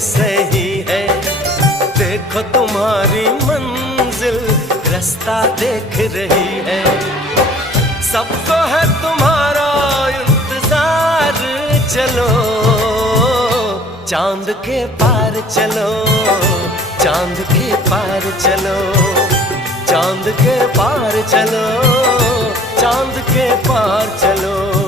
सही है। देखो तुम्हारी मंजिल रास्ता देख रही है। सबको है तुम्हारा इंतजार, चलो चांद के पार चलो, चांद के पार चलो, चांद के पार चलो, चांद के पार चलो।